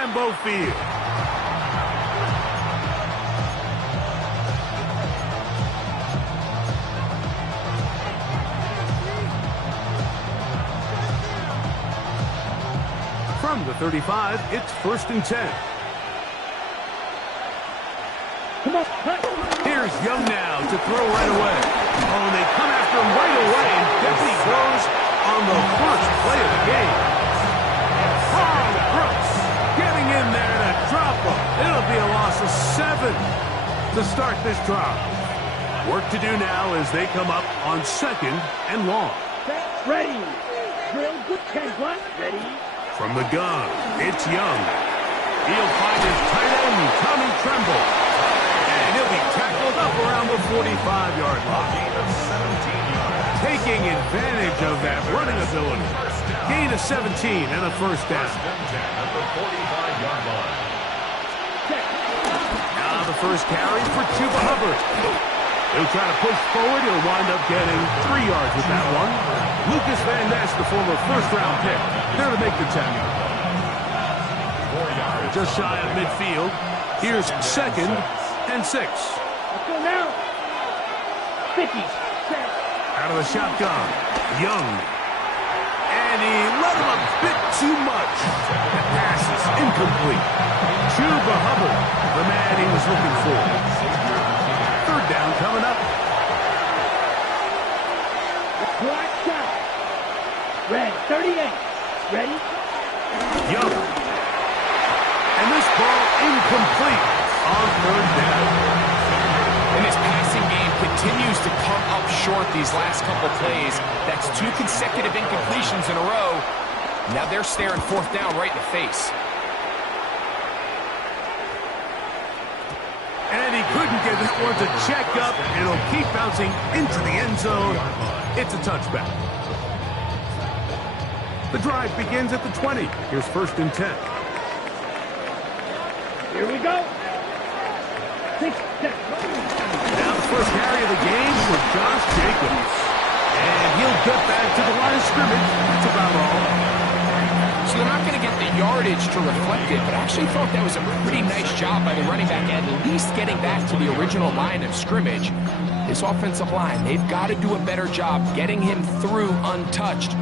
Lambeau Field. From the 35, it's 1st and 10. Come on, Here's Young now to throw right away. Oh, and they come after him right away, and Deputy goes on the first play of the game. Carl Brooks getting in there to drop him. It'll be a loss of 7 to start this drive. Work to do now as they come up on 2nd and long. ready. Drill, good 10, ready. From the gun, it's Young. He'll find his tight end, Tommy Tremble. And he'll be tackled up around the 45-yard line. Taking advantage of that running ability. Gain of 17 and a first down. Now the first carry for Chuba Hubbard. He'll try to push forward. He'll wind up getting 3 yards with that one. Lucas Van Ness, the former first-round pick, there to make the tackle. Just shy of midfield. Here's 2nd and 6. Let's go now. 50. Out of the shotgun, Young. And he let him a bit too much. The pass is incomplete. Chuba Hubbard, the man he was looking for. 3rd down coming up. Black shot. Red, 38. Ready? Young. And this ball incomplete on 3rd down. And his passing game continues to come up short these last couple plays. That's 2 consecutive incompletions in a row. Now they're staring 4th down right in the face. And he couldn't get that one to check up. It'll keep bouncing into the end zone. It's a touchback. The drive begins at the 20. Here's 1st and 10. Here we go. 6, 7. Now the first carry of the game for Josh Jacobs. And he'll get back to the line of scrimmage. That's about all. So they're not going to get the yardage to reflect it, but I actually thought that was a pretty nice job by the running back, at least getting back to the original line of scrimmage. This offensive line, they've got to do a better job getting him through untouched.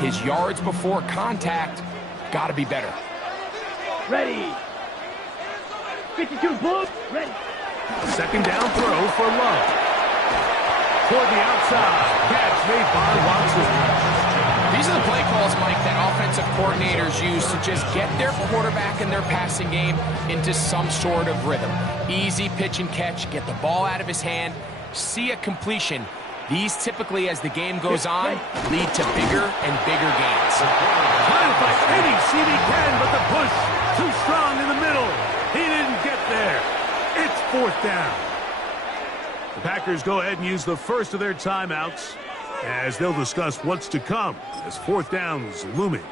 His yards before contact got to be better. Ready. 52, Bull. Ready. 2nd down throw for Love. Toward the outside. Catch made by Watson. These are the play calls, Mike, that offensive coordinators use to just get their quarterback and their passing game into some sort of rhythm. Easy pitch and catch, get the ball out of his hand, see a completion. These typically, as the game goes on, lead to bigger and bigger gains. Trying to fight any seed he can, but the push too strong in the middle. He didn't get there. It's 4th down. The Packers go ahead and use the first of their timeouts as they'll discuss what's to come as 4th down is looming.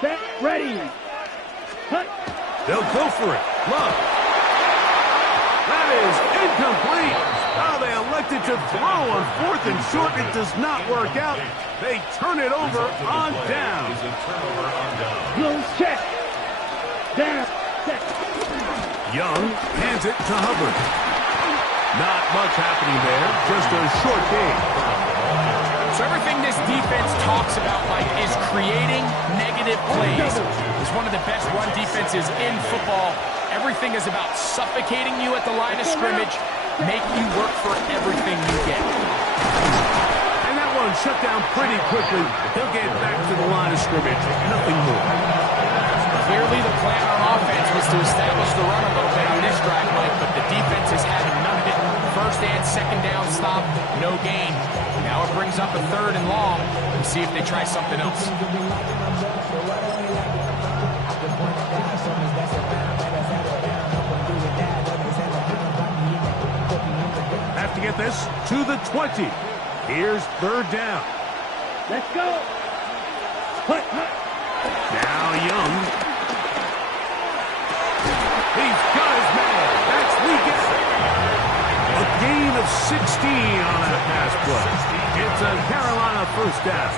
Set, ready. Hut. They'll go for it. Love. That is incomplete. Oh, they elected to throw on 4th and short. It does not work out. They turn it over on down. Blue check. Down. Set. Young hands it to Hubbard. Not much happening there. Just a short game. So everything this defense talks about, Mike, is creating negative plays. It's one of the best run defenses in football. Everything is about suffocating you at the line of scrimmage, making you work for everything you get. And that one shut down pretty quickly. He'll get back to the line of scrimmage. Nothing more. Clearly the plan on offense was to establish the run a little bit on this drive, Mike, but the defense has had none of it. 1st and 2nd down stop, no gain. Now it brings up a 3rd and long. Let's see if they try something else. Have to get this to the 20. Here's 3rd down. Let's go. Hut, hut. Now Young. He's got his man. That's weekend. A gain of 16 on that pass play. It's a Carolina first down.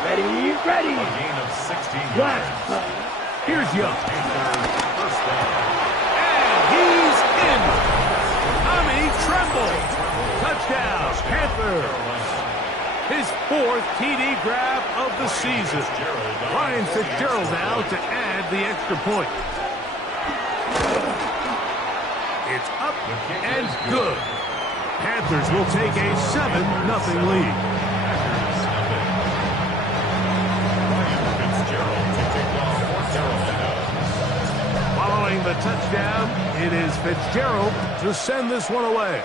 Ready, ready. A gain of 16 Black. yards. Here's Young. First down. And he's in. Tommy Tremble. Touchdown, Panthers. His 4th TD grab of the season. Ryan Fitzgerald now to add the extra point. It's up and good. Panthers will take a 7-0 lead. Following the touchdown, it is Fitzgerald to send this one away.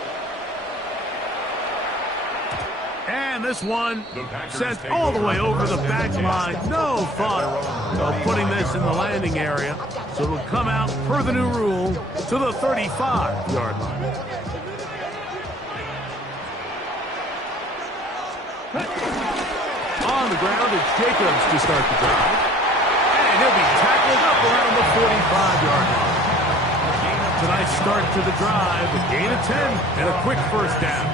And this one sent all the way over the back line. No thought of putting this in the landing area. So it'll come out, per the new rule, to the 35-yard line. On the ground, it's Jacobs to start the drive. And he'll be tackled up around the 45-yard line. It's a nice start to the drive. A gain of 10 and a quick first down.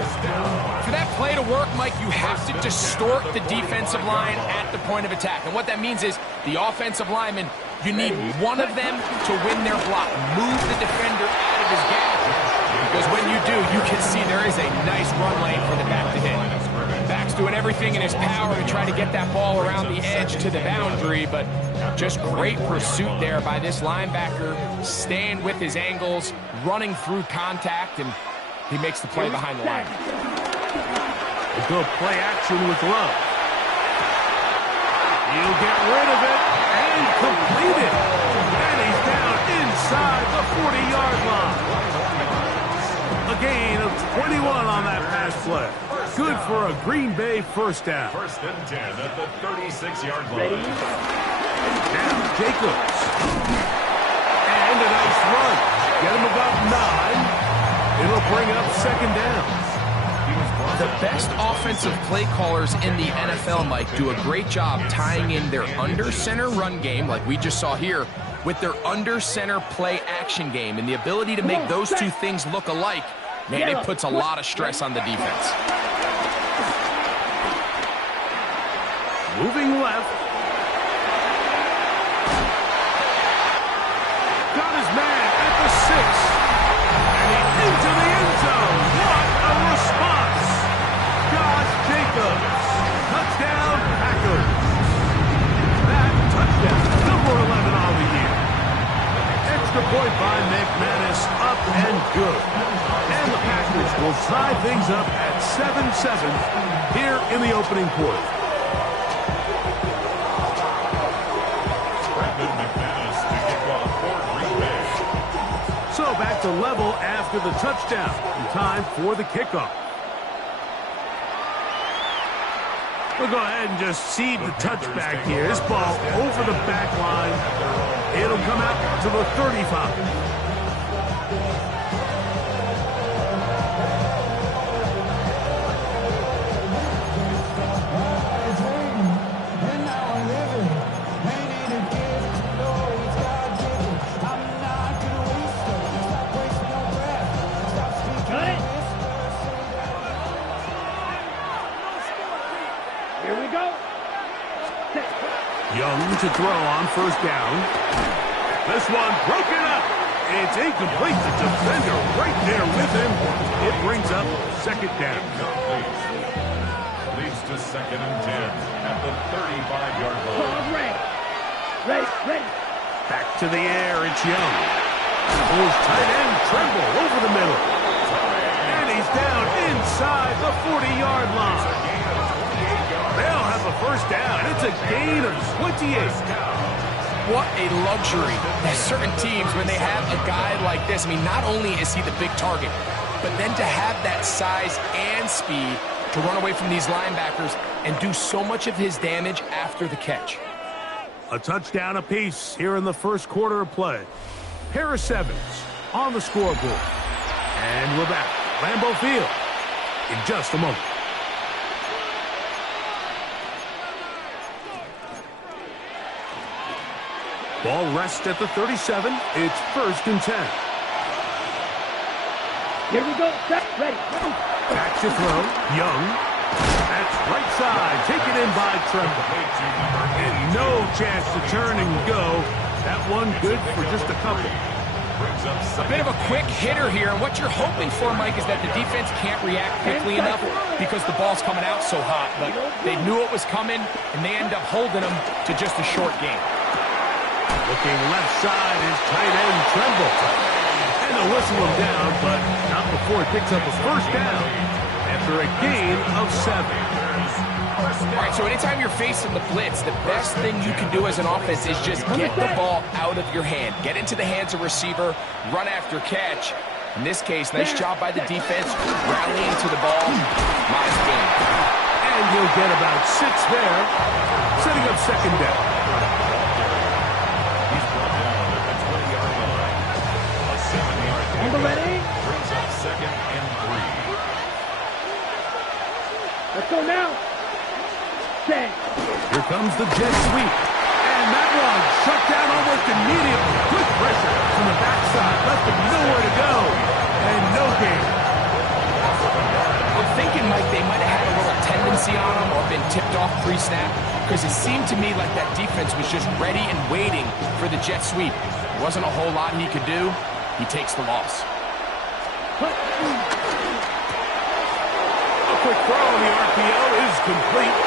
For that play to work, Mike, you have to distort the defensive line at the point of attack. And what that means is the offensive lineman, you need one of them to win their block. Move the defender out of his gap. Because when you do, you can see there is a nice run lane for the back to hit. Back's doing everything in his power to try to get that ball around the edge to the boundary, but just great pursuit there by this linebacker, staying with his angles, running through contact, and he makes the play behind the line. We'll go play action with Love. He'll get rid of it and complete it. And he's down inside the 40-yard line. A gain of 21 on that pass play. Good for a Green Bay first down. First and 10 at the 36-yard line. Now Jacobs. And a nice run. Get him about 9. It'll bring up second down. The best offensive play callers in the NFL, Mike, do a great job tying in their under-center run game, like we just saw here, with their under-center play action game. And the ability to make those two things look alike, man, it puts a lot of stress on the defense. Moving left. Got his man at the 6. And into the end zone. What a response. Josh Jacobs. Touchdown, Packers. That touchdown, number 11 on the year. Extra point by McManus, up and good. And the Packers will tie things up at 7-7 here in the opening quarter. So back to level after the touchdown. In time for the kickoff. We'll go ahead and just seed the touchback here. This ball over the back line. It'll come out to the 35. Young to throw on first down. This one broken up. It's incomplete. The defender right there with him. It brings up second down. Leads to second and 10 at the 35-yard line. Ready. Back to the air. It's Young. Pulls tight end Tremble over the middle. And he's down inside the 40-yard line. They'll have a first down. It's a gain of 28. What a luxury. There's certain teams, when they have a guy like this, I mean, not only is he the big target, but then to have that size and speed to run away from these linebackers and do so much of his damage after the catch. A touchdown apiece here in the first quarter of play. Harris Evans on the scoreboard. And we're back. Lambeau Field in just a moment. Ball rests at the 37. It's first and 10. Here we go. Set. Ready. Back to throw. Young. That's right side. Taken in by Tremble. And no chance to turn and go. That one good for just a couple. A bit of a quick hitter here, and what you're hoping for, Mike, is that the defense can't react quickly enough because the ball's coming out so hot. But they knew it was coming, and they end up holding them to just a short game. Looking left side is tight end Tremble. And they'll whistle him down, but not before he picks up a first down after a gain of 7. All right, so anytime you're facing the blitz, the best thing you can do as an offense is just get the ball out of your hand. Get into the hands of receiver, run after catch. In this case, nice job by the defense, rallying to the ball. Nice game. And he'll get about 6 there, setting up second down. He's brought down at the 20-yard line. A 7-yard On the ready. brings up 2nd and 3. Let's go now. Here comes the jet sweep. And that one shut down almost immediately. Good pressure from the backside. Left him nowhere to go. And no gain. I'm thinking, Mike, they might have had a little tendency on him or been tipped off pre-snap because it seemed to me like that defense was just ready and waiting for the jet sweep. There wasn't a whole lot he could do. He takes the loss. A quick throw on the RPO is complete.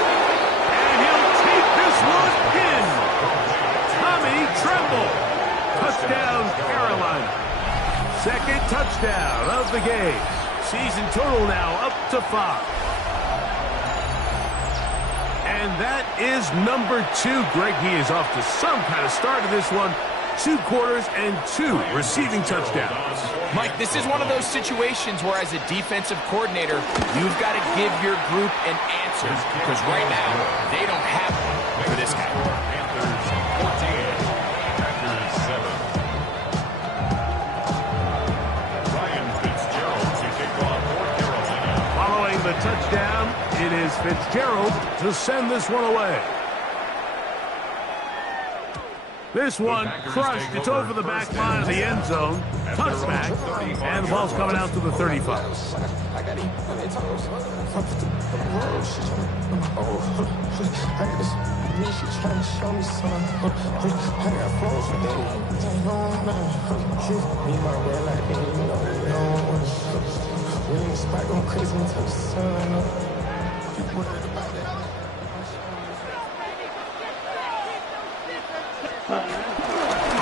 And he'll take this one in. Tommy Tremble. Touchdown, Carolina. Second touchdown of the game. Season total now up to 5. And that is number 2. Greg, he is off to some kind of start to this one. 2 quarters and 2 receiving touchdowns. Mike, this is one of those situations where as a defensive coordinator, you've got to give your group an answer because right now, they don't have one for this guy. Panthers 14, Packers 7. Ryan Fitzgerald to kick off for Carolina. Following the touchdown, it is Fitzgerald to send this one away. This one crushed. It's over the back line of the end zone. Touchback. And the ball's coming out to the 35.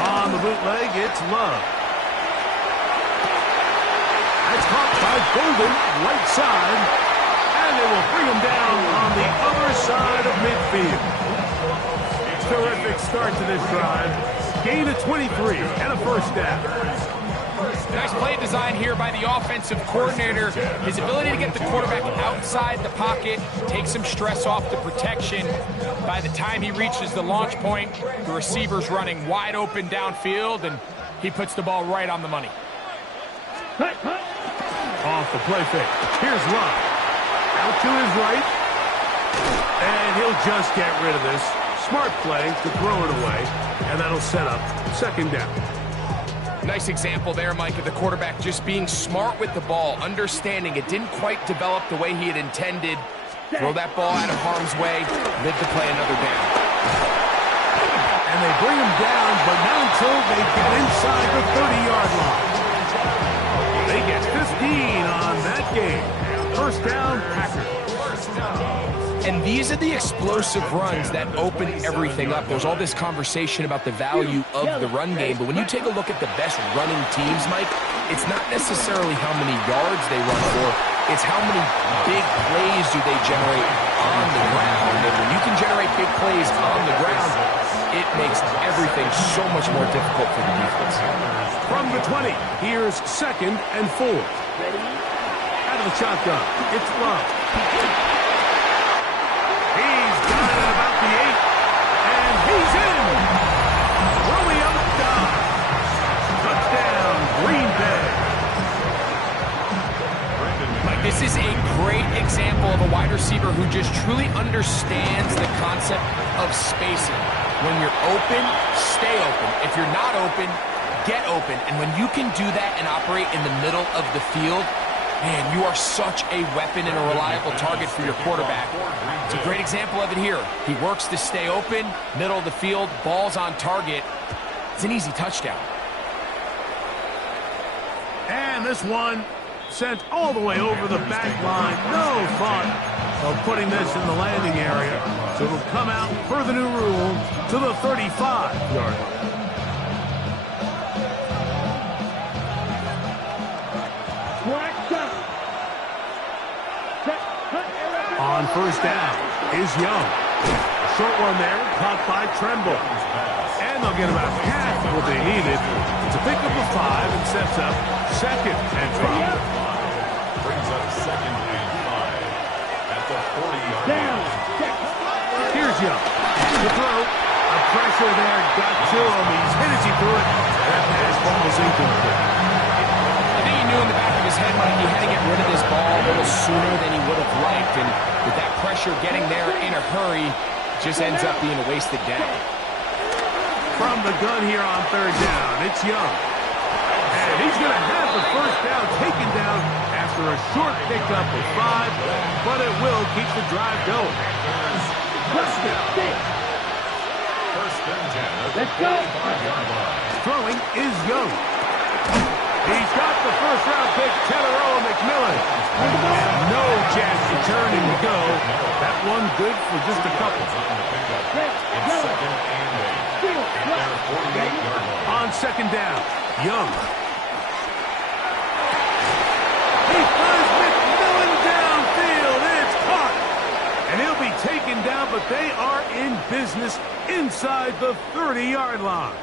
On the bootleg, it's Love. That's caught by Golden, right side. And they will bring him down on the other side of midfield. Terrific start to this drive. Gain of 23 and a first down. Nice play design here by the offensive coordinator. His ability to get the quarterback outside the pocket, take some stress off the protection. By the time he reaches the launch point, the receiver's running wide open downfield, and he puts the ball right on the money. Off the play fake. Here's Love. Out to his right. And he'll just get rid of this. Smart play to throw it away. And that'll set up second down. Nice example there, Mike, of the quarterback just being smart with the ball, understanding it didn't quite develop the way he had intended. Throw that ball out of harm's way, live to play another down. And they bring him down, but not until they get inside the 30-yard line. They get 15 on that game. First down, Packers. And these are the explosive runs that open everything up. There's all this conversation about the value of the run game, but when you take a look at the best running teams, Mike, it's not necessarily how many yards they run for, it's how many big plays do they generate on the ground. And when you can generate big plays on the ground, it makes everything so much more difficult for the defense. From the 20, here's second and 4. Out of the shotgun, it's Love. He's got it at about the 8, and he's in! Romeo Dobbs. Touchdown, Green Bay. Mike, this is a great example of a wide receiver who just truly understands the concept of spacing. When you're open, stay open. If you're not open, get open. And when you can do that and operate in the middle of the field, man, you are such a weapon and a reliable target for your quarterback. It's a great example of it here. He works to stay open, middle of the field, ball's on target. It's an easy touchdown. And this one sent all the way over the back line. No thought of putting this in the landing area. So it'll come out per the new rule to the 35-yard line. On first down is Young. Short one there, caught by Tremble. And they'll get about half of what they needed to pick up a 5 and sets up second and 5. Brings up second and 5 at the 40-yard line. Here's Young. The throw. A pressure there got to him. He's hit as he threw it. That pass falls incomplete. I think he knew in the back of his head, Mike, he had to get rid of this ball a little sooner than he would have liked. And with that pressure getting there in a hurry, just ends up being a wasted down. From the gun here on third down, it's Young. And he's going to have the first down taken down after a short pickup of 5, but it will keep the drive going. First and 10. Let's go. Throwing is Young. He's got the first-round pick, Tedero McMillan. And no chance to turn and go. That one good for just a couple. It's second and 8 at their 48-yard line. On second down, Young. He throws McMillan downfield. It's caught. And he'll be taken down, but they are in business inside the 30-yard line.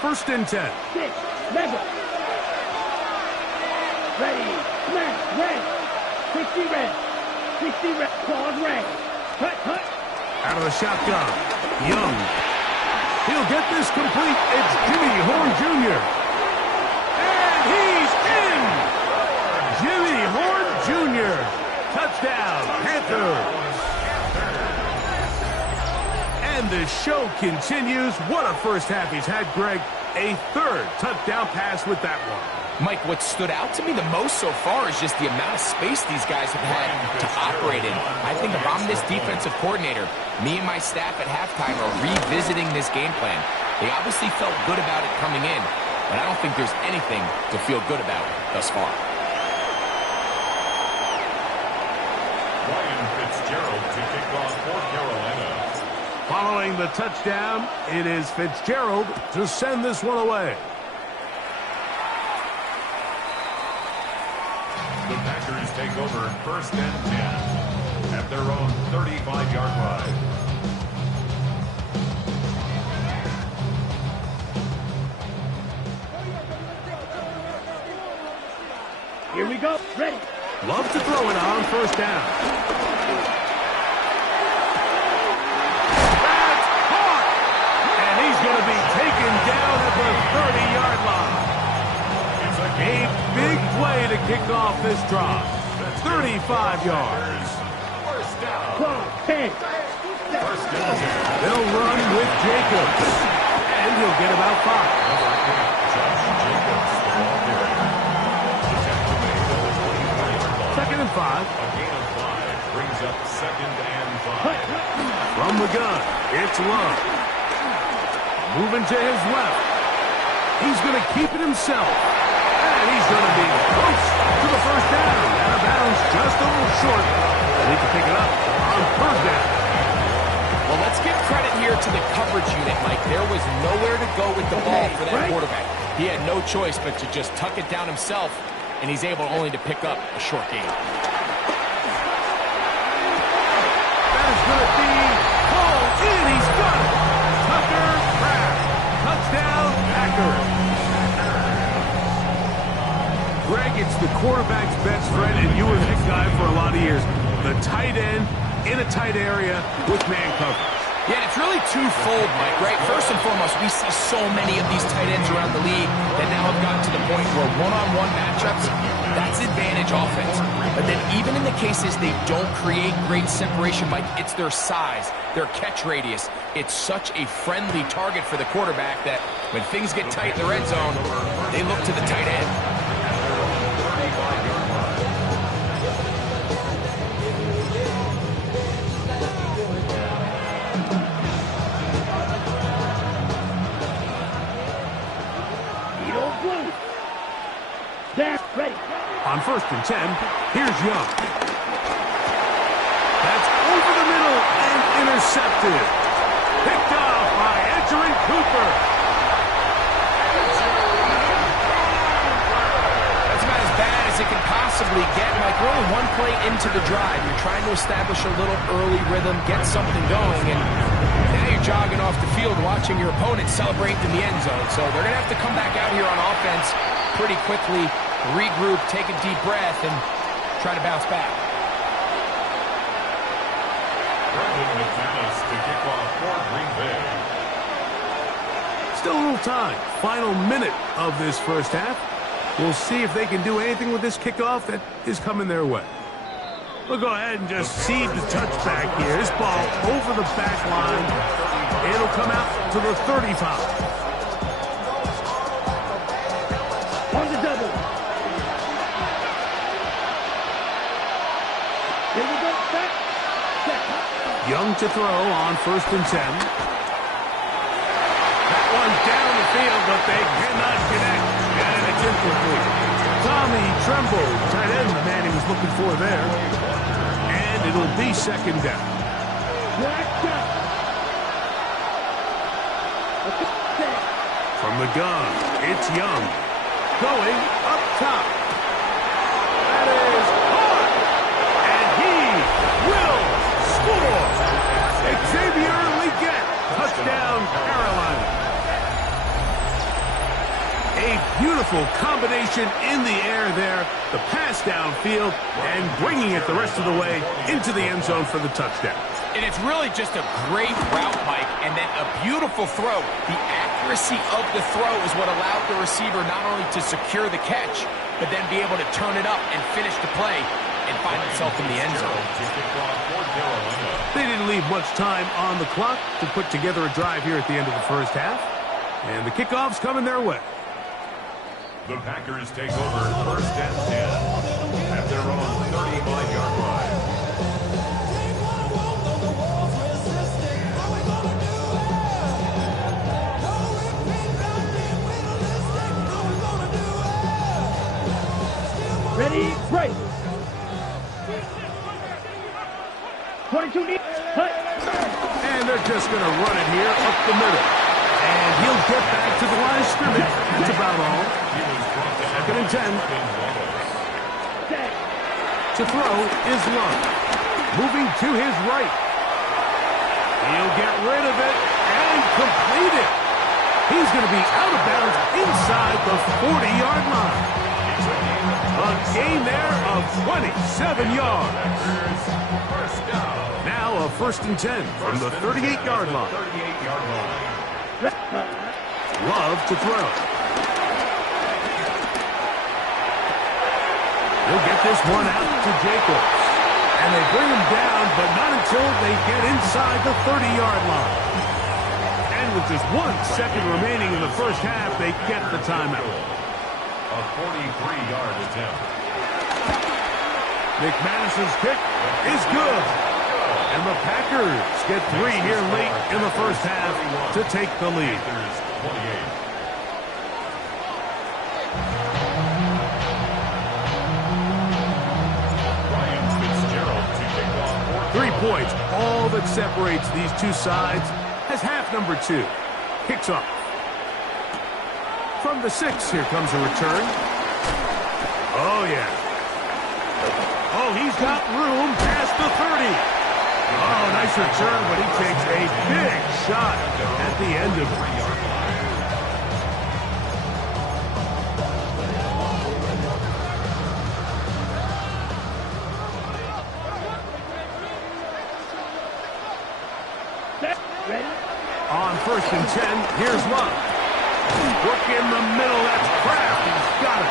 First and 10. 6, 11. Ready, smash, red. 60 red. 60 red. Claws red. Cut. Out of the shotgun, Young. He'll get this complete. It's Jimmy Horn Jr. And he's in! Jimmy Horn Jr. Touchdown, Panthers. And the show continues. What a first half he's had, Greg. A third touchdown pass with that one. Mike, what stood out to me the most so far is just the amount of space these guys have had to operate in. I think if I'm this defensive coordinator, me and my staff at halftime are revisiting this game plan. They obviously felt good about it coming in, but I don't think there's anything to feel good about thus far. Ryan Fitzgerald to kick off for Carolina. Following the touchdown, it is Fitzgerald to send this one away. The Packers take over first and 10 at their own 35-yard line. Here we go. Ready. Love to throw it on first down. That's caught! And he's going to be taken down at the 30-yard line. A big play to kick off this drive. 35 yards. First down. 10. First and 10. They'll run with Jacobs. And he'll get about 5. Josh Jacobs, the ball carrier. Attempt to make the 25-yard line. Second and 5. A gain of 5 brings up second and 5. From the gun, it's Love. Moving to his left. He's going to keep it himself. And he's going to be close to the first down. Out of bounds, just a little short. They need to pick it up on third down. Well, let's give credit here to the coverage unit, Mike. There was nowhere to go with the ball for that quarterback. He had no choice but to just tuck it down himself, and he's able only to pick up a short gain. That is going to be called in. He's got it. Tucker Craft. Touchdown, Packers. Greg, it's the quarterback's best friend, and you were that guy for a lot of years. The tight end in a tight area with man coverage. Yeah, and it's really twofold, Mike, right? First and foremost, we see so many of these tight ends around the league that now have gotten to the point where one-on-one matchups, that's advantage offense. But then even in the cases they don't create great separation, Mike, it's their size, their catch radius. It's such a friendly target for the quarterback that when things get tight in the red zone, they look to the tight end. There, ready. On 1st and 10, here's Young. That's over the middle and intercepted. Picked off by Edgerrin Cooper. That's about as bad as it can possibly get, Mike. We're only one play into the drive. You're trying to establish a little early rhythm, get something going, and now you're jogging off the field watching your opponent celebrate in the end zone. So they're going to have to come back out here on offense pretty quickly, regroup, take a deep breath, and try to bounce back. To kick off for Green Bay. Still a little time. Final minute of this first half. We'll see if they can do anything with this kickoff that is coming their way. We'll go ahead and just seed the touchback here. This ball over the back line. It'll come out to the 35. On the double. Here we go. Back. Young to throw on 1st and 10. That one's down the field, but they cannot connect. And it's incomplete. Tommy Tremble, tight end, the man he was looking for there. And it'll be 2nd down. From the gun, it's Young. Going up top. That is hard. And he will score. Xavier Legette, touchdown Carolina. A beautiful combination in the air there. The pass downfield and bringing it the rest of the way into the end zone for the touchdown. And it's really just a great route, Mike, and then a beautiful throw. The accuracy of the throw is what allowed the receiver not only to secure the catch, but then be able to turn it up and finish the play and find himself in the end zone. They didn't leave much time on the clock to put together a drive here at the end of the first half. And the kickoff's coming their way. The Packers take over 1st and 10 at their own 35-yard line. Ready, break. 22 deep. And they're just going to run it here up the middle. And he'll get back to the line of scrimmage. That's about all. 2nd and 10. To throw is Lund. Moving to his right. He'll get rid of it and complete it. He's going to be out of bounds inside the 40-yard line. A gain there of 27 yards. Now a 1st and 10 from the 38-yard line. Love to throw. He'll get this one out to Jacobs. And they bring him down, but not until they get inside the 30-yard line. And with just 1 second remaining in the first half, they get the timeout. A 43-yard attempt. McManus's kick is good. And the Packers get 3 here late in the first half to take the lead. 3 points, all that separates these two sides as half number 2 kicks off. From the 6, here comes a return. Oh, yeah. Oh, he's got room past the 30. Oh, nice return, but he takes a big shot at the end of it. On 1st and 10, here's Love. Work in the middle, that's Kraft. He's got it.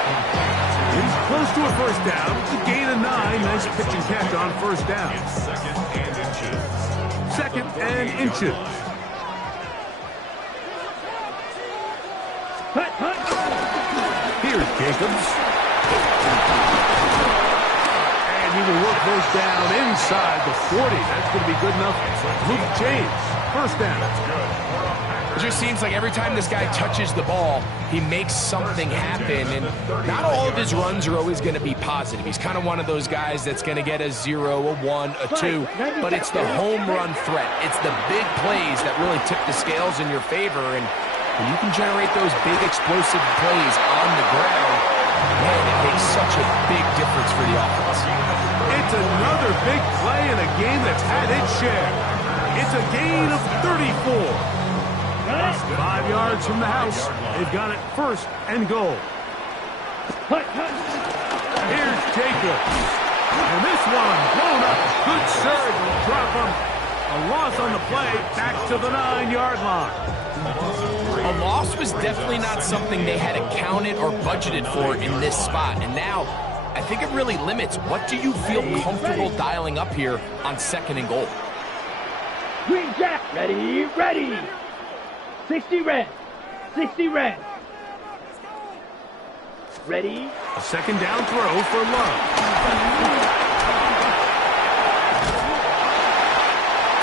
He's close to a first down. It's a gain of 9. Nice pitch and catch on 1st down. Second and inches. 2nd and inches. Here's Jacobs. And he will work those down inside the 40. That's going to be good enough. Luke James, 1st down. It just seems like every time this guy touches the ball, he makes something happen, and not all of his runs are always going to be positive. He's kind of one of those guys that's going to get a 0, a 1, a 2, but it's the home run threat. It's the big plays that really tip the scales in your favor, and when you can generate those big explosive plays on the ground, man, it makes such a big difference for the offense. It's another big play in a game that's had its share. It's a gain of 34. 5 yards from the house. They've got it 1st and goal. Here's Jacobs. And this one blown up. Good serve. Will drop him. A loss on the play. Back to the 9-yard line. A loss was definitely not something they had accounted or budgeted for in this spot. And now, I think it really limits what do you feel comfortable dialing up here on 2nd and goal. Green Jack, ready, ready. 60 red, 60 red. Ready. A 2nd down throw for Love.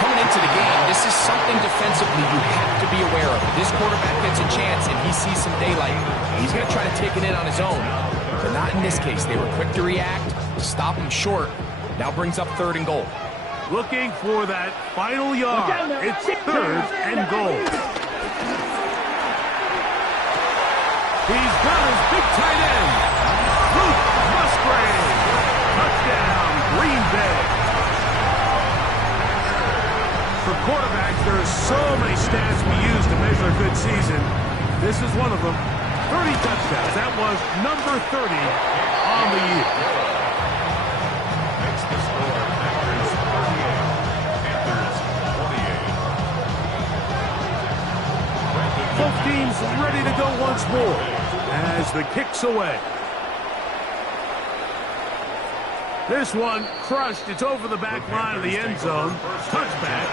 Coming into the game, this is something defensively you have to be aware of. If this quarterback gets a chance and he sees some daylight, he's going to try to take it in on his own. But not in this case. They were quick to react, stop him short. Now brings up 3rd and goal. Looking for that final yard. It's 3rd and goal. He's got his big tight end. Luke Musgrave. Touchdown, Green Bay. For quarterbacks, there are so many stats we use to measure a good season. This is one of them. 30 touchdowns. That was number 30 on the year. Makes the score Packers 38, Panthers 28. Both teams ready to go once more as the kick's away. This one crushed. It's over the back line of the end zone. Touchback.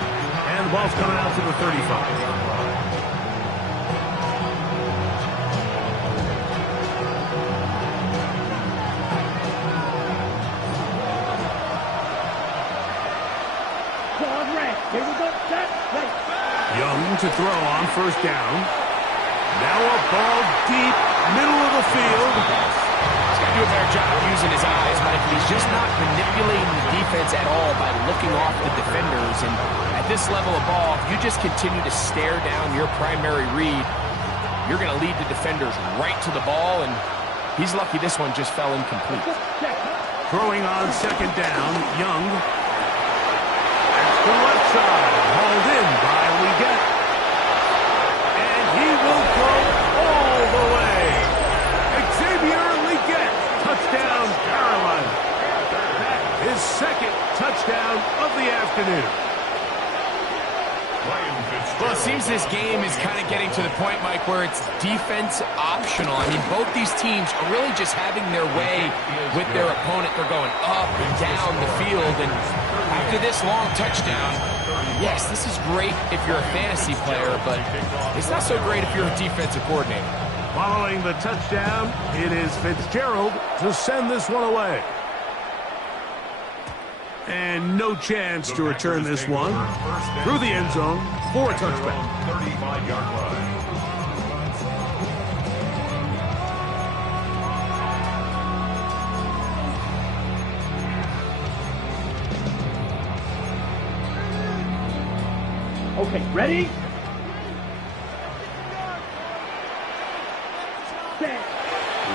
And the ball's coming out to the 35. Here we go, set, right. Young to throw on 1st down. Now a ball deep, middle of the field. He's got to do a better job using his eyes, Mike. He's just not manipulating the defense at all by looking off the defenders. And at this level of ball, if you just continue to stare down your primary read, you're going to lead the defenders right to the ball. And he's lucky this one just fell incomplete. Throwing on 2nd down, Young. The left side, hauled in by Leggett. And he will go all the way. Xavier Leggett, touchdown, Carolina. That is 2nd touchdown of the afternoon. Well, it seems this game is kind of getting to the point, Mike, where it's defense optional. I mean, both these teams are really just having their way with their opponent. They're going up and down the field, and after this long touchdown, yes, this is great if you're a fantasy player, but it's not so great if you're a defensive coordinator. Following the touchdown, it is Fitzgerald to send this one away. And no chance to return this one through the end zone for a touchback. 35-yard line. Okay, ready? Set.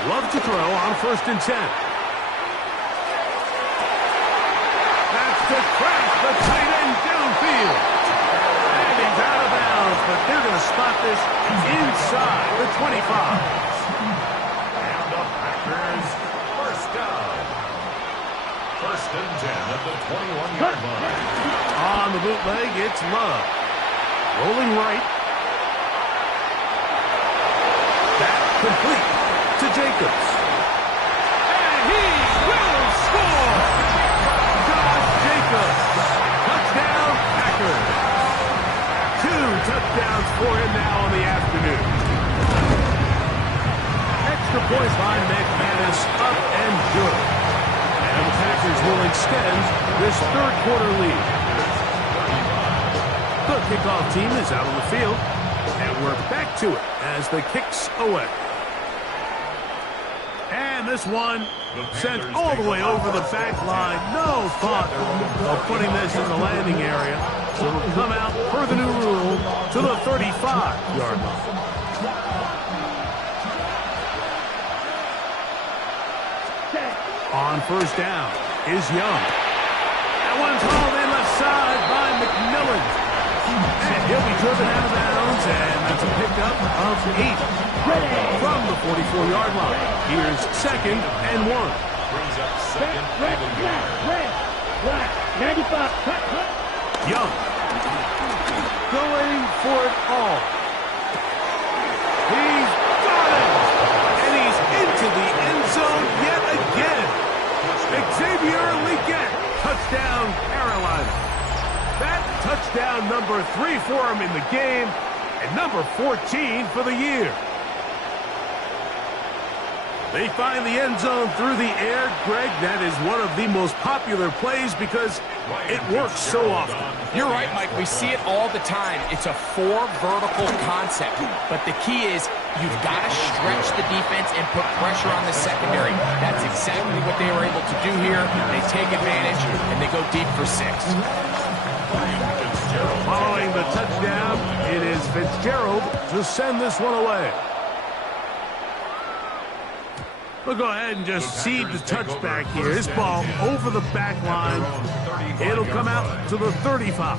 Love to throw on 1st and 10. To crash the tight end downfield. And he's out of bounds, but they're going to spot this inside the 25. And the Packers, 1st down. 1st and 10 at the 21-yard line. On the bootleg, it's Love. Rolling right, Jacobs. And he will score! Josh Jacobs. Touchdown, Packers. 2 touchdowns for him now on the afternoon. Extra point by McManus, up and good. And the Packers will extend this third quarter lead. The kickoff team is out on the field, and we're back to it as the kicks away. And this one sent all the way over the back line. No thought of putting this in the landing area. So it'll come out per the new rule to the 35-yard line. On first down is Young. That one's hauled in left side by McMillan. And he'll be driven out of bounds, and that's a pickup of 8 from the 44-yard line. Here's 2nd and 1. Brings up 2nd and 1. 95. Young going for it all. He's got it! And he's into the end zone yet again. Xavier Legette, touchdown Carolina. That touchdown number 3 for him in the game, and number 14 for the year. They find the end zone through the air. Greg, that is one of the most popular plays because it works so often. You're right, Mike. We see it all the time. It's a 4 vertical concept. But the key is you've got to stretch the defense and put pressure on the secondary. That's exactly what they were able to do here. They take advantage, and they go deep for 6. Following the touchdown, it is Fitzgerald to send this one away. We'll go ahead and just cede the touchback here. This ball over the back line. It'll come out to the 35.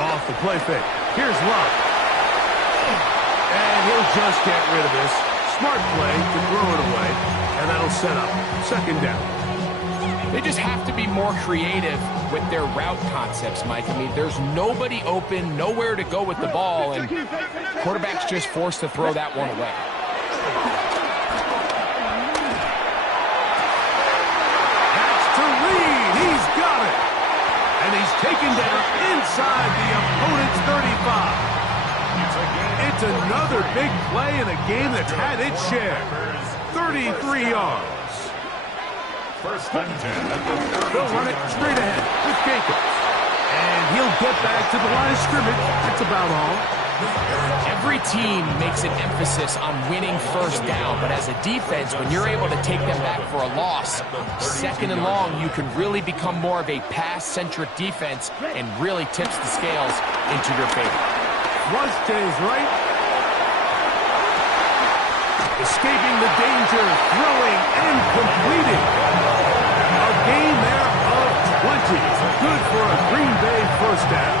Off the play fake. Here's Love. And he'll just get rid of this. Smart play to throw it away. And that'll set up 2nd down. They just have to be more creative with their route concepts, Mike. I mean, there's nobody open, nowhere to go with the ball, and quarterback's just forced to throw that one away. That's to Reed. He's got it. And he's taken down inside the opponent's 35. It's another big play in a game that's had its share. 33 yards. First and 10. They'll run it straight ahead with Jacobs. And he'll get back to the line of scrimmage. That's about all. Every team makes an emphasis on winning first down, but as a defense, when you're able to take them back for a loss, 2nd and long, you can really become more of a pass-centric defense and really tips the scales into your favor. Flush to his right. Escaping the danger, throwing and completing. A gain there of 20. Good for a Green Bay first down.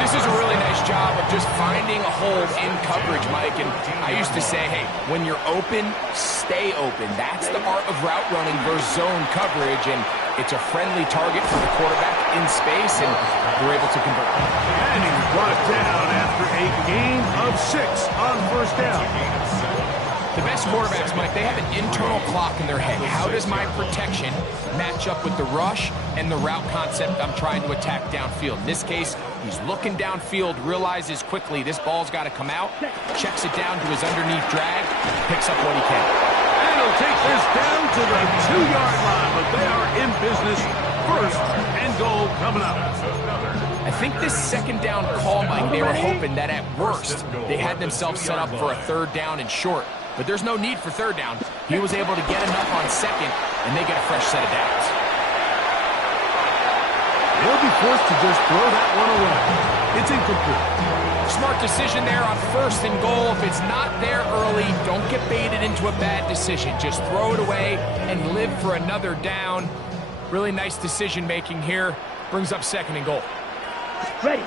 This is a really nice job of just finding a hole in coverage, Mike. And I used to say, hey, when you're open, stay open. That's the art of route running versus zone coverage. And it's a friendly target for the quarterback in space, and they're able to convert. And he was brought down after a gain of 6 on first down. The best quarterbacks, Mike, they have an internal clock in their head. How does my protection match up with the rush and the route concept I'm trying to attack downfield? In this case, he's looking downfield, realizes quickly this ball's got to come out, checks it down to his underneath drag, picks up what he can. And he'll take this down to the 2-yard line, but they are in business. First and goal coming up. I think this 2nd down call, Mike, they were hoping that at worst they had themselves set up for a 3rd down and short. But there's no need for 3rd down. He was able to get enough on 2nd, and they get a fresh set of downs. They'll be forced to just throw that one away. It's incomplete. Smart decision there on 1st and goal. If it's not there early, don't get baited into a bad decision. Just throw it away and live for another down. Really nice decision-making here. Brings up 2nd and goal. Ready.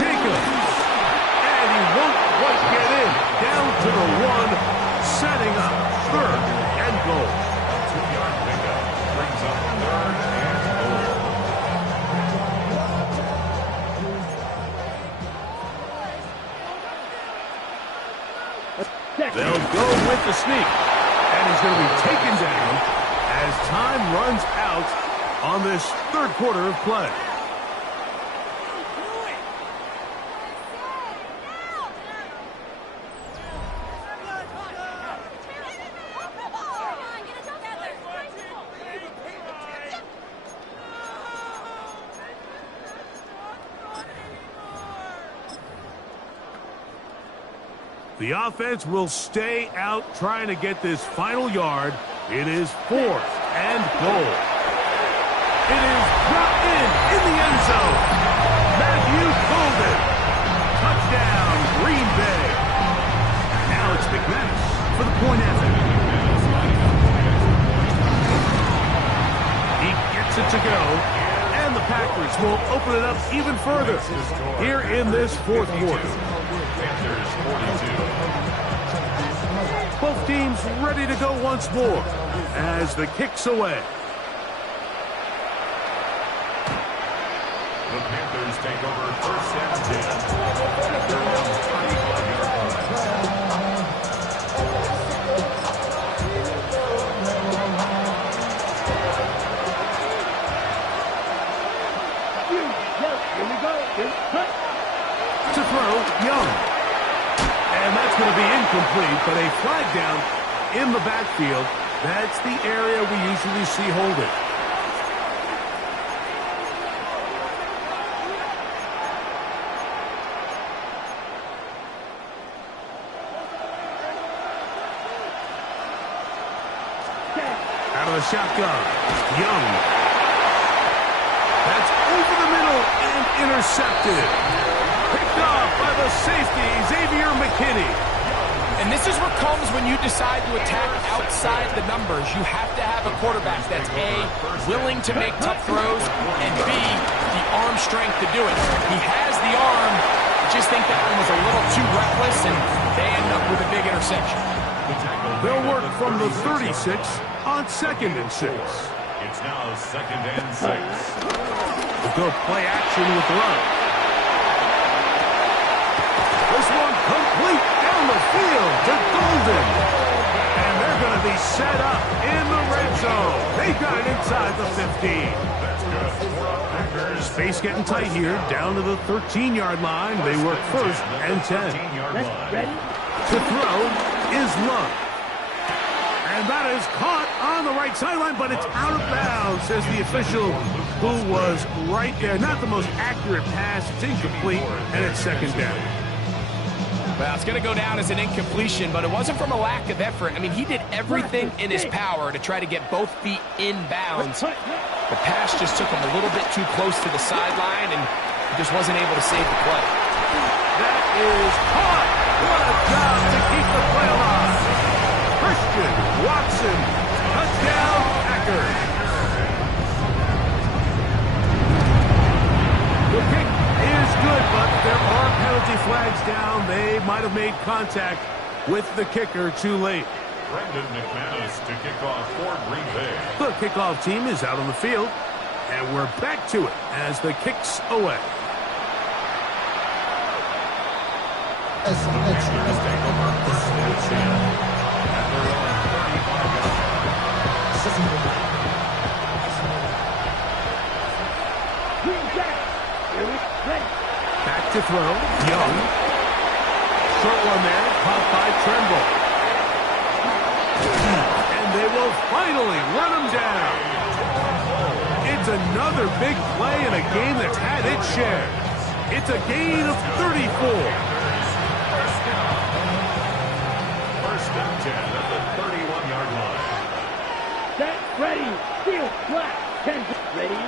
Jacobs. And he won't quite get in. Down to the 1, setting up 3rd and goal. 2-yard pickup brings up 3rd and goal. taken down as time runs out on this third quarter of play. The offense will stay out trying to get this final yard. It is 4th and goal. It is dropped in the end zone. Matthew Golden. Touchdown, Green Bay. Now it's McManus for the point after. He gets it to go. And the Packers will open it up even further here in this fourth quarter. Both teams ready to go once more as the kick's away. The Panthers take over 1st and 10 at their own 35-yard line. Here we go. To throw, Young. And that's going to be incomplete, but a flag down in the backfield. That's the area we usually see holding. Out of the shotgun, Young. That's over the middle and intercepted. Picked off by the safety, Xavier McKinney. And this is what comes when you decide to attack outside the numbers. You have to have a quarterback that's A, willing to make tough throws, and B, the arm strength to do it. He has the arm. I just think that one was a little too reckless, and they end up with a big interception. They'll work from the 36 on 2nd and 6. It's now 2nd and 6. We'll go play action with love. This one complete down the field to Golden. And they're going to be set up in the red zone. They got it inside the 15. That's good. Space getting tight here, down to the 13-yard line. They work 1st and 10. 13-yard line. Ready? To throw is Love. And that is caught on the right sideline, but it's out of bounds, says the official who was right there. Not the most accurate pass. It's incomplete, and it's 2nd down. Well, it's going to go down as an incompletion, but it wasn't from a lack of effort. I mean, he did everything in his power to try to get both feet in bounds. The pass just took him a little bit too close to the sideline, and he just wasn't able to save the play. That is caught. What a job to keep the play alive. Christian Watson, touchdown, Packers. The kick is good, but there are penalty flags down. They might have made contact with the kicker too late. Brendan McManus to kick off for Green Bay. The kickoff team is out on the field, and we're back to it as the kick's away. The Panthers take over 1st and 10 at their own 35-yard line. Back to throw, Young. Short one there, caught by Tremble. And they will finally run him down. It's another big play in a game that's had its share. It's a gain of 34. 1st and 10 at the 31-yard line. Set, ready, field, flat, 10, ready.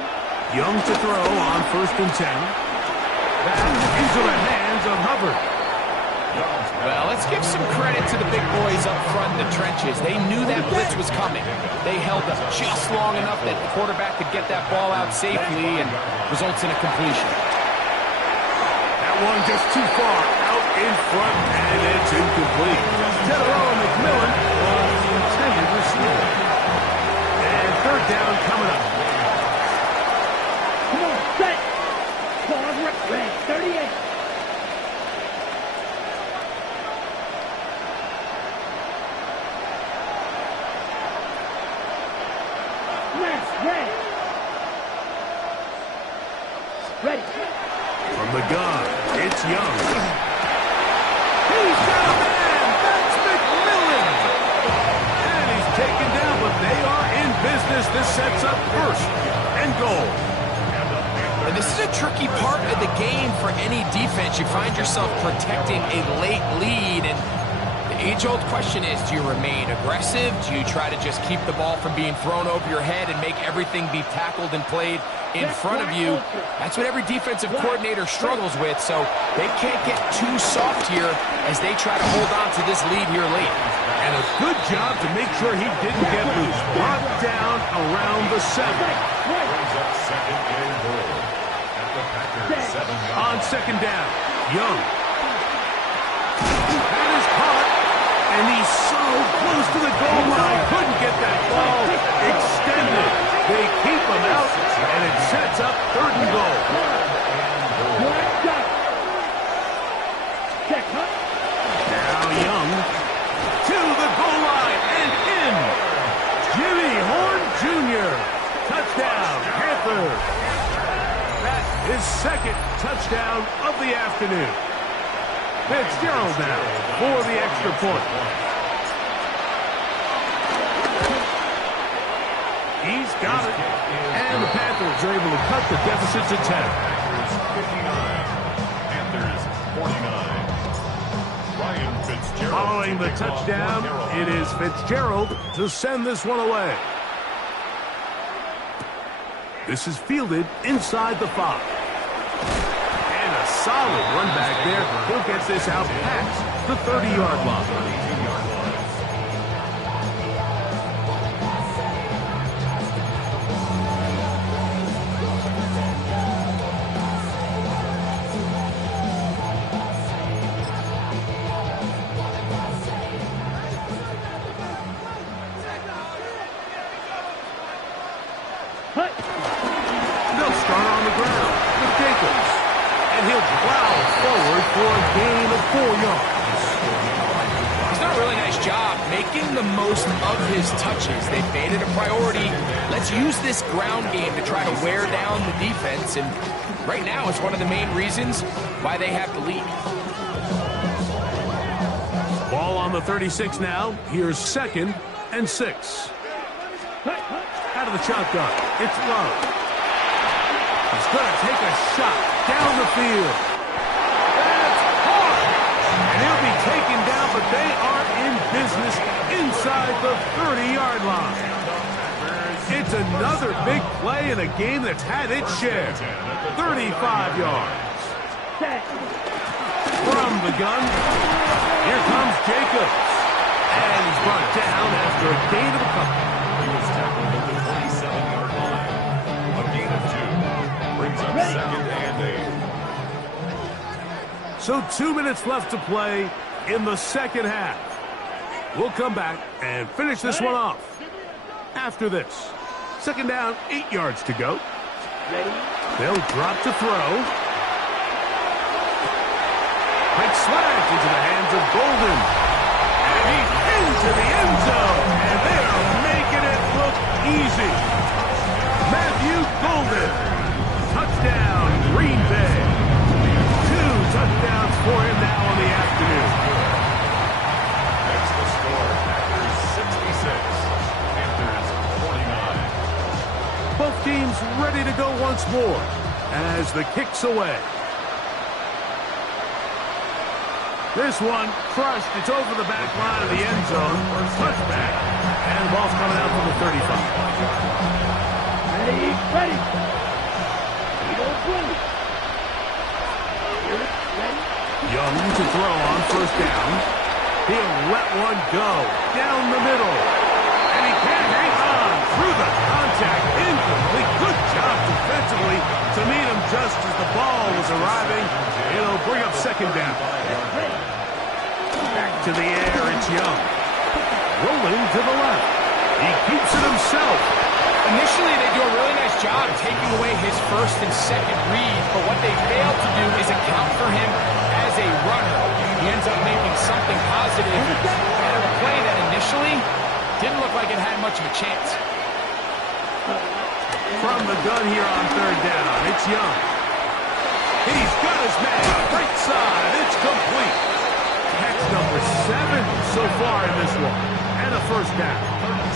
Young to throw on 1st and 10. Back into the hands of Hubbard. Well, let's give some credit to the big boys up front in the trenches. They knew that blitz was coming. They held up just long enough that the quarterback could get that ball out safely and results in a completion. That one just too far out in front, and it's incomplete. Tedero McMillan was the intended receiver. And 3rd down coming up. Come on, set. Pause, red, 38. Red. Ready. From the gun, it's Young. He's got a man. That's McMillan. And he's taken down, but they are in business. This sets up first and goal. And this is a tricky part of the game for any defense. You find yourself protecting a late lead, and the age-old question is, do you remain aggressive? Do you try to just keep the ball from being thrown over your head and make everything be tackled and played in front of you? That's what every defensive coordinator struggles with, so they can't get too soft here as they try to hold on to this lead here late. And a good job to make sure he didn't get loose. Brought down around the 7. Brings up second and goal. At the Packers 7-yard On second down, Young. That is caught, and he's so close to the goal line. Couldn't get that ball extended. They keep him out, and it sets up third and goal. Now Young to the goal line and in. Jimmy Horn Jr. Touchdown, Panthers. That is second touchdown of the afternoon. Fitzgerald now for the extra point. He's got it. And the Panthers are able to cut the deficit to 10. Packers 59. Panthers 49. Ryan Fitzgerald. Following the touchdown, it is Fitzgerald to send this one away. This is fielded inside the 5. And a solid run back there. He'll get this out past the 30-yard line. They'll start on the ground with Jacobs. And he'll plow forward for a gain of 4 yards. He's done a really nice job making the most of his touches. They've made it a priority. Let's use this ground game to try to wear down the defense. And right now, it's one of the main reasons why they have the lead. Ball on the 36 now. Here's second and 6. Out of the shotgun, it's Love. He's going to take a shot down the field. That's hard. And he'll be taken down, but they are in business inside the 30-yard line. It's another big play in a game that's had its share. 35 yards. From the gun, here comes Jacobs. And he's brought down after a gain of a couple. He was tackled at the 27-yard line. A gain of 2. Brings up second and 8. So 2 minutes left to play in the second half. We'll come back and finish this one off after this. Second down, 8 yards to go. They'll drop to throw. Quick slant into the hands of Golden. And he's into the end zone. And they are making it look easy. Matthew Golden. Touchdown, Green Bay. 2 touchdowns for him now on the afternoon. Next to score, Packers 66. Panthers 49. Both teams ready to go once more as the kick's away. This one crushed. It's over the back line of the end zone. Touchback. And the ball's coming out from the 35. Ready. Young to throw on first down. He'll let one go down the middle. And he can't hang on through the contact. Incomplete. Good job defensively to meet him just as the ball was arriving. It'll bring up second down. Back to the air, it's Young. Rolling to the left. He keeps it himself. Initially, they do a really nice job taking away his first and second read, but what they failed to do is account for him as a runner. He ends up making something positive out of a play that initially didn't look like it had much of a chance. From the gun here on third down, it's Young. He's got his man, right side, it's complete. Catch number 7 so far in this one, and a first down.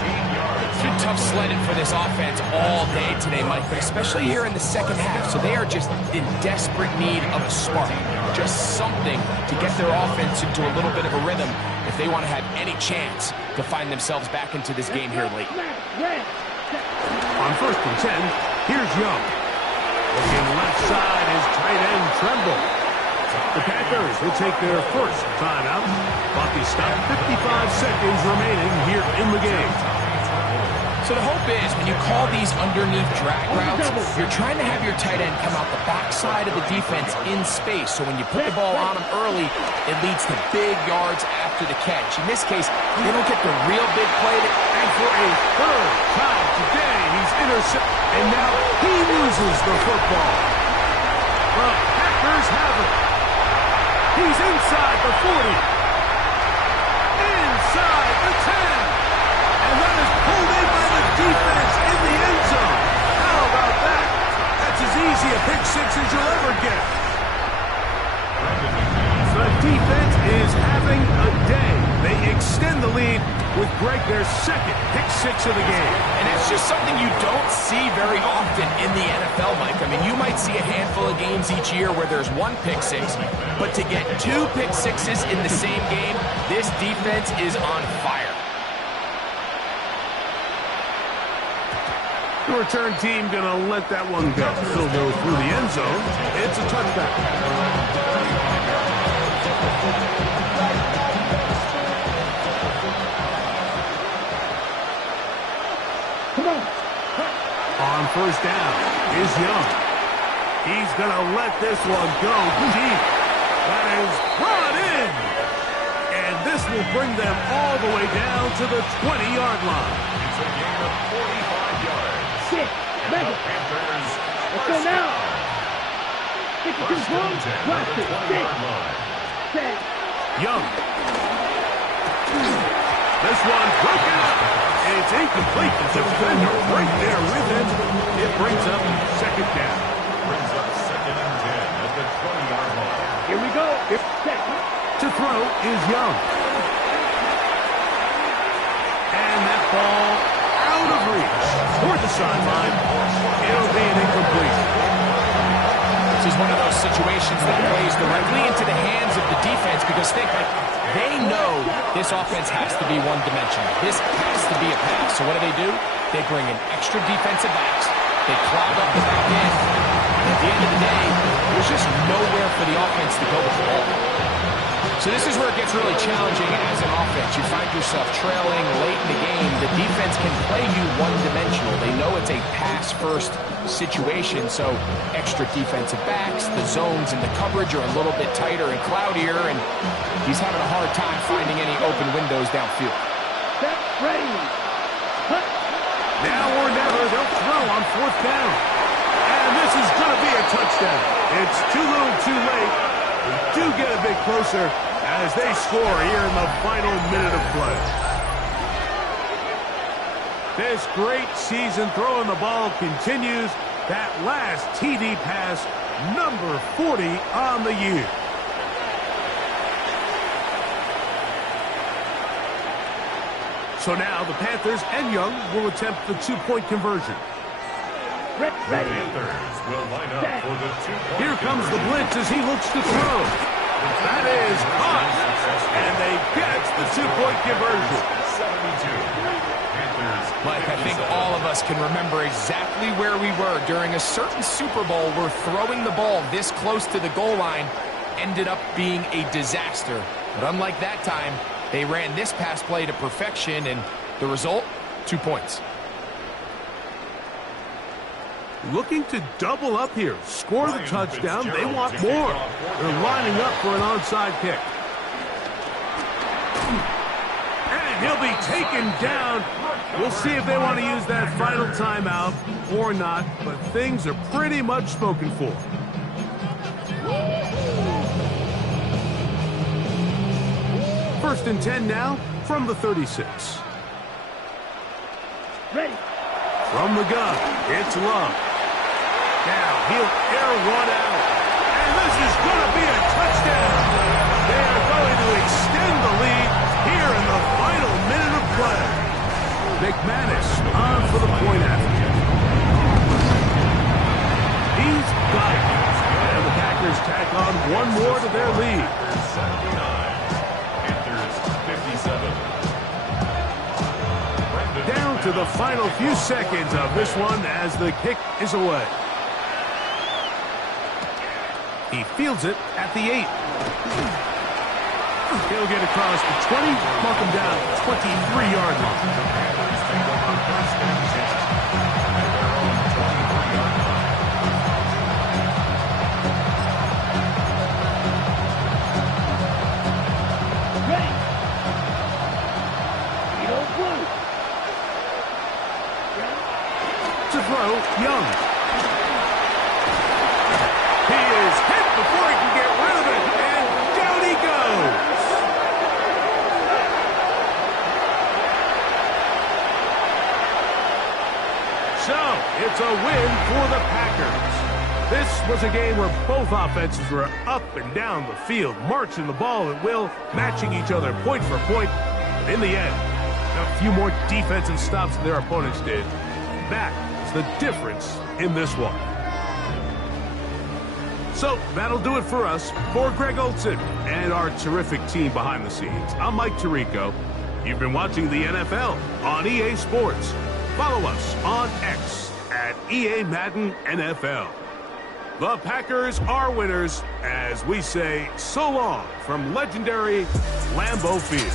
13 yards. It's been tough sledding for this offense all day today, Mike, but especially here in the second half. So they are just in desperate need of a spark, just something to get their offense into a little bit of a rhythm if they want to have any chance to find themselves back into this game here late. On first and 10, here's Young. Looking left side is tight end Tremble. The Packers will take their first timeout. Clock is stopped, 55 seconds remaining here in the game. So the hope is when you call these underneath drag routes, you're trying to have your tight end come out the backside of the defense in space. So when you put the ball on him early, it leads to big yards after the catch. In this case, they don't get the real big play. And for a third time today, he's intercepted. And now he loses the football. The Packers have it. He's inside the 40. Inside the 10. And that is pulled in by the defense in the end zone. How about that? That's as easy a pick six as you'll ever get. The defense is having a day. They extend the lead with Greg their second pick six of the game. And that's just something you don't see very often in the NFL, Mike. I mean, you might see a handful of games each year where there's one pick six, but to get 2 pick sixes in the same game, this defense is on fire. The return team going to let that one go. Still go through the end zone. It's a touchback. Come on. On first down is Young. He's going to let this one go deep. That is brought in. And this will bring them all the way down to the 20-yard line. It's a gain of 45 yards. Six. Make it. Panthers. Let's go now. 52 First and points. 10 Watch at the it. 20-yard line. 6. Young. This one broken up. It's incomplete. The defender right there with him. It brings up second down. Brings up second and 10 at the 20-yard line. Here we go. Set. To throw is Young. And that ball out of reach. Toward the sideline. It'll be an incomplete. This is one of those situations that plays directly into the hands of the defense because think, like, they know this offense has to be one-dimensional. This has to be a pass. So what do? They bring in extra defensive backs. They clog up the back end. And at the end of the day, there's just nowhere for the offense to go with the ball. So this is where it gets really challenging as an offense. You find yourself trailing late in the game. The defense can play you one-dimensional. They know it's a pass-first situation, so extra defensive backs, the zones and the coverage are a little bit tighter and cloudier, and he's having a hard time finding any open windows downfield. Set. Ready. Hut. Now or never, they'll throw on fourth down. And this is going to be a touchdown. It's too little too late. They do get a bit closer as they score here in the final minute of play. This great season throwing the ball continues. That last TD pass, number 40 on the year. So now the Panthers and Young will attempt the two-point conversion. The Panthers will line up for the 2-point Here comes the blitz as he looks to throw. That is caught. And they get the two-point conversion. 72. Panthers. Mike, I think all of us can remember exactly where we were during a certain Super Bowl where throwing the ball this close to the goal line ended up being a disaster. But unlike that time, they ran this pass play to perfection, and the result, 2 points. Looking to double up here. Score the touchdown. They want more. They're lining up for an onside kick. And he'll be taken down. We'll see if they want to use that final timeout or not, but things are pretty much spoken for. First and 10 now from the 36. Ready. From the gun, it's Love. Now he'll air one out. And this is going to be a touchdown. They are going to extend the lead here in the final minute of play. McManus on for the point after. He's got it. And the Packers tack on one more to their lead. 79. Panthers 57. Down to the final few seconds of this one as the kick is away. He fields it at the 8. He'll get across the 20, mark him down 23-yard line. Ready. Field blue. To throw, Young. He is hit before he can get rid of it, and down he goes. So, it's a win for the Packers. This was a game where both offenses were up and down the field, marching the ball at will, matching each other point for point. But in the end, a few more defensive stops than their opponents did. That is the difference in this one. So, that'll do it for us. For Greg Olson and our terrific team behind the scenes, I'm Mike Tirico. You've been watching the NFL on EA Sports. Follow us on X at EA Madden NFL. The Packers are winners as we say so long from legendary Lambeau Field.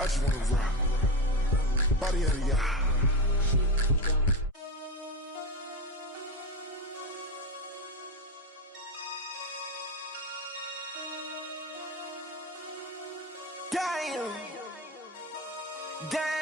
I just want to rock the body of the y'all. Damn. Damn.